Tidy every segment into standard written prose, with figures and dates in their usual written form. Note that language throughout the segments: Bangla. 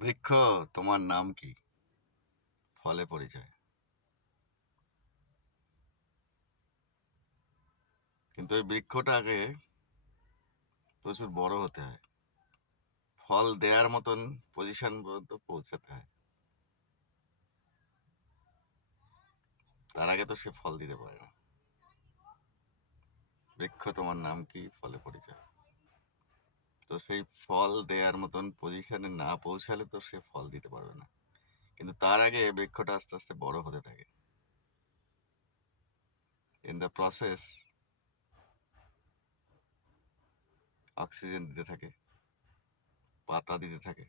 বৃক্ষ, তোমার নাম কি? ফলে পরিচয়। কিন্তু ওই বৃক্ষটাকে প্রচুর বড় হতে হয়, ফল দেওয়ার মতন পজিশন পর্যন্ত পৌঁছাতে হয়। তার আগে তো সে ফল দিতে পারে না। বৃক্ষ, তোমার নাম কি? ফলে পরিচয়। তো সেই ফল দেওয়ার মতন পজিশনে না পৌঁছালে তো সে ফল দিতে পারবে না। কিন্তু তার আগে বৃক্ষটা আস্তে আস্তে বড় হতে থাকে। ইন দ্য প্রসেস অক্সিজেন দিতে থাকে, পাতা দিতে থাকে,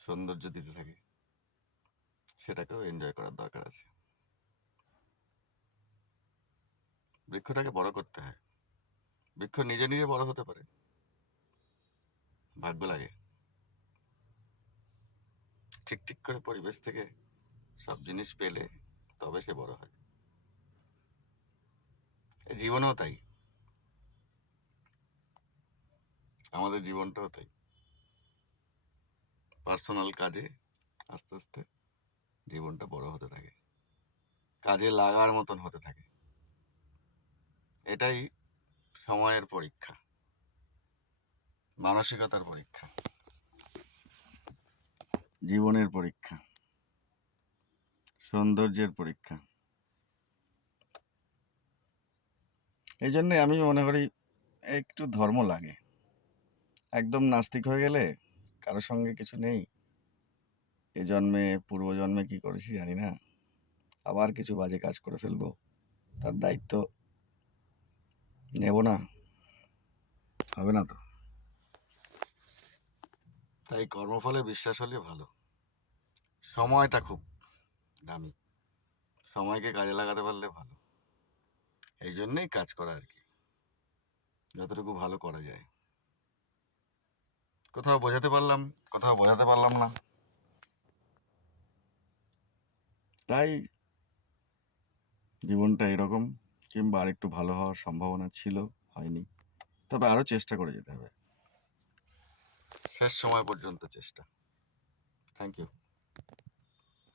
সৌন্দর্য দিতে থাকে। সেটাকেও এনজয় করার দরকার আছে। বৃক্ষটাকে বড় করতে হয়। বৃক্ষ নিজে নিজে বড় হতে পারে, ভাগ্য লাগে। ঠিক ঠিক করে পরিবেশ থেকে সব জিনিস পেলে তবে সে বড় হয়। এই জীবনেও তাই, আমাদের জীবনটাও তাই। পার্সোনাল কাজে আস্তে আস্তে জীবনটা বড় হতে থাকে, কাজে লাগার মতন হতে থাকে। এটাই সময়ের পরীক্ষা, মানসিকতার পরীক্ষা, জীবনের পরীক্ষা, সৌন্দর্যের পরীক্ষা। এই জন্যে আমি মনে করি একটু ধর্ম লাগে। একদম নাস্তিক হয়ে গেলে কারোর সঙ্গে কিছু নেই, এ জন্মে পূর্বজন্মে কি করেছি জানি না, আবার কিছু বাজে কাজ করে ফেলবো, তার দায়িত্ব নেব না, হবে না তো। তাই কর্মফলে বিশ্বাস হলে ভালো। সময়টা খুব দামি, সময়কে কাজে লাগাতে পারলে ভালো। এই জন্যেই কাজ করা আর কি, যতটুকু ভালো করা যায়। কোথাও বোঝাতে পারলাম, কোথাও বোঝাতে পারলাম না, তাই জীবনটা এরকম। কিংবা আরেকটু ভালো হওয়ার সম্ভাবনা ছিল, হয়নি। তবে আরো চেষ্টা করে যেতে হবে, শেষ সময় পর্যন্ত চেষ্টা। Thank you.